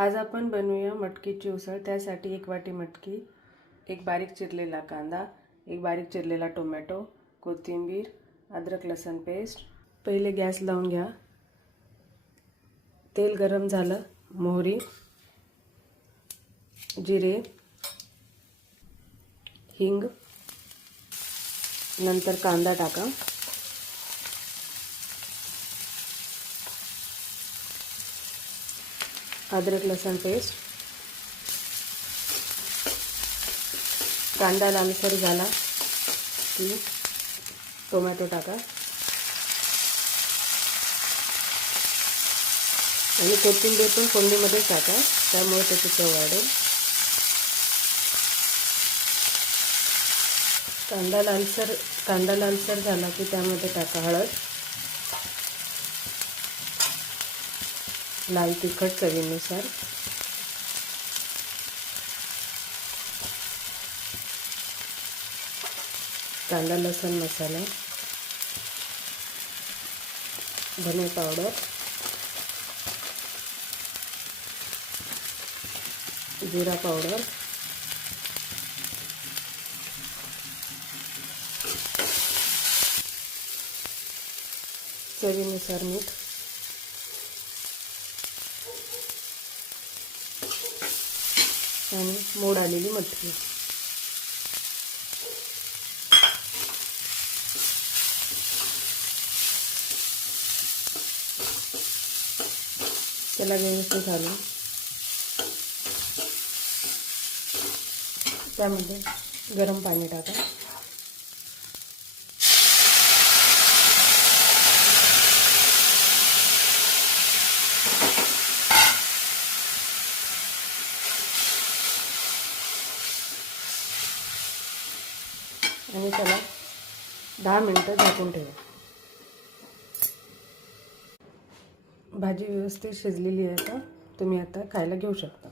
आज आपण बनवूया मटकीची उसळ। त्यासाठी 1 वाटी मटकी, एक बारीक चिरलेला कांदा, एक बारीक चिरलेला टोमॅटो, कोथिंबीर, अद्रक लसूण पेस्ट। पहिले गॅस लावून घ्या। तेल गरम झालं, मोहरी, जिरे, हिंग, नंतर कांदा टाका। अद्रक लसूण पेस्ट, कांदा लालसर झाला की टोमॅटो टाका आणि कोथिंबीर पण फोडणीमध्ये टाका, त्यामुळे त्याची चव वाढेल। कांदा लालसर झाला की त्यामध्ये टाका हळद, लाल तिखट चवीनुसार, कांदा लसूण मसाला, धने पावडर, जीरा पावडर, चवीनुसार मीठ, आणि मोड आलेली मटकी। त्याला व्यवस्थित घालून त्यामध्ये गरम पाणी टाका। आणि त्याला 10 मिनिटं झाकून ठेवा। भाजी व्यवस्थित शिजलेली आहे, आता तुम्ही खायला घेऊ शकता।